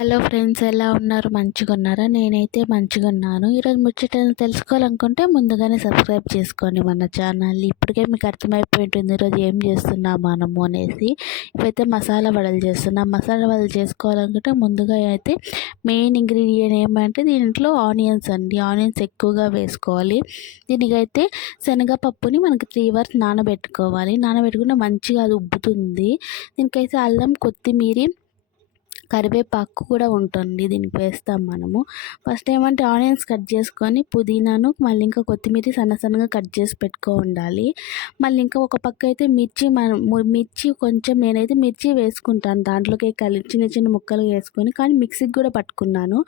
Hello friends, ఎలా ఉన్నారు? మంచిగా ఉన్నారా? నేనైతే మంచిగా ఉన్నాను. ఈరోజు ముచ్చటను తెలుసుకోవాలనుకుంటే ముందుగానే సబ్స్క్రైబ్ చేసుకోండి మన ఛానల్ని. ఇప్పటికే మీకు అర్థమైపోయి ఉంటుంది ఈరోజు ఏం చేస్తున్నాం మనము అనేసి. ఇవైతే మసాలా వడలు చేస్తున్నాం. మసాలా వడలు చేసుకోవాలనుకుంటే ముందుగా అయితే మెయిన్ ఇంగ్రీడియంట్ ఏమంటే దీంట్లో ఆనియన్స్ అండి. ఆనియన్స్ ఎక్కువగా వేసుకోవాలి. దీనికైతే శనగపప్పుని మనకి 3 అవర్స్ నానబెట్టుకోవాలి. నానబెట్టుకుంటే మంచిగా అది ఉబ్బుతుంది. దీనికైతే అల్లం, కొత్తిమీర, కరివేపాకు కూడా ఉంటుంది. దీనికి వేస్తాం మనము. ఫస్ట్ ఏమంటే ఆనియన్స్ కట్ చేసుకొని పుదీనాను మళ్ళీ ఇంకా కొత్తిమీర సన్నగా కట్ చేసి ఉండాలి. మళ్ళీ ఇంకా ఒక పక్క అయితే మిర్చి కొంచెం నేనైతే మిర్చి వేసుకుంటాను దాంట్లోకి చిన్న ముక్కలు వేసుకొని, కానీ మిక్సీకి కూడా పట్టుకున్నాను.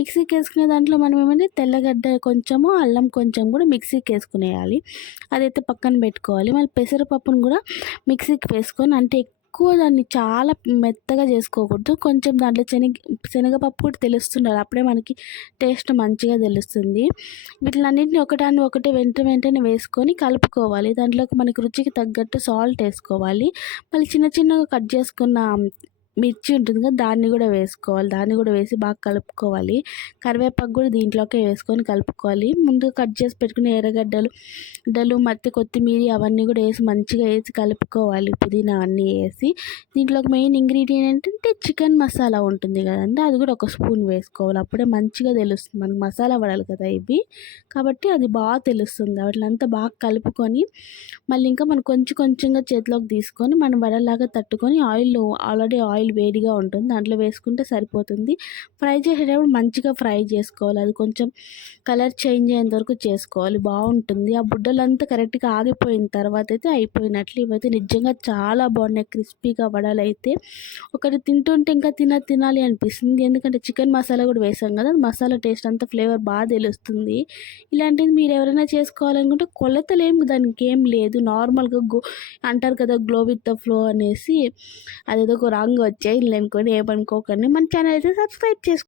మిక్సీకి వేసుకునే దాంట్లో మనం ఏమంటే తెల్లగడ్డ కొంచెము, అల్లం కొంచెం కూడా మిక్సీకి వేసుకునేయాలి. అదైతే పక్కన పెట్టుకోవాలి. మళ్ళీ పెసరపప్పును కూడా మిక్సీకి వేసుకొని, అంటే ఎక్కువ దాన్ని చాలా మెత్తగా చేసుకోకూడదు. కొంచెం దాంట్లో శనగపప్పు కూడా తెలుస్తుండాలి. అప్పుడే మనకి టేస్ట్ మంచిగా తెలుస్తుంది. వీటిలన్నింటినీ ఒకదాన్ని ఒకటి వెంటనే వేసుకొని కలుపుకోవాలి. దాంట్లోకి మనకి రుచికి తగ్గట్టు సాల్ట్ వేసుకోవాలి. మళ్ళీ చిన్నగా కట్ చేసుకున్న మిర్చి ఉంటుంది కదా, దాన్ని కూడా వేసుకోవాలి. దాన్ని కూడా వేసి బాగా కలుపుకోవాలి. కరివేపాకు కూడా దీంట్లోకే వేసుకొని కలుపుకోవాలి. ముందుగా కట్ చేసి పెట్టుకునే ఎర్రగడ్డలు మధ్య కొత్తిమీర అవన్నీ కూడా వేసి మంచిగా కలుపుకోవాలి. పుదీనా అన్నీ వేసి దీంట్లోకి మెయిన్ ఇంగ్రీడియంట్ ఏంటంటే చికెన్ మసాలా ఉంటుంది కదండి, అది కూడా ఒక స్పూన్ వేసుకోవాలి. అప్పుడే మంచిగా తెలుస్తుంది. మనకు మసాలా వడాలి కదా ఇవి, కాబట్టి అది బాగా తెలుస్తుంది. వాటిలంతా బాగా కలుపుకొని మళ్ళీ ఇంకా మనం కొంచెంగా చేతిలోకి తీసుకొని మనం వడలాగా తట్టుకొని ఆల్రెడీ ఆయిల్ వేడిగా ఉంటుంది, దాంట్లో వేసుకుంటే సరిపోతుంది. ఫ్రై చేసేటప్పుడు మంచిగా ఫ్రై చేసుకోవాలి. అది కొంచెం కలర్ చేంజ్ అయ్యేంత వరకు చేసుకోవాలి. బాగుంటుంది. ఆ బుడ్డలంతా కరెక్ట్గా ఆగిపోయిన తర్వాత అయితే అయిపోయినట్లు. ఇవైతే నిజంగా చాలా బాగున్నాయి. క్రిస్పీగా వడలు అయితే ఒకటి తింటుంటే ఇంకా తినాలి అనిపిస్తుంది. ఎందుకంటే చికెన్ మసాలా కూడా వేసాం కదా, మసాలా టేస్ట్ అంతా ఫ్లేవర్ బాగా తెలుస్తుంది. ఇలాంటిది మీరు ఎవరైనా చేసుకోవాలనుకుంటే కొలతలేం దానికి ఏం లేదు. నార్మల్గా అంటారు కదా గ్లో విత్ ద ఫ్లో అనేసి, అదేదో ఒక రాంగ్ వచ్చాయి అనుకోండి, ఏమనుకోకండి. మన ఛానల్ అయితే సబ్స్క్రైబ్ చేసుకోండి.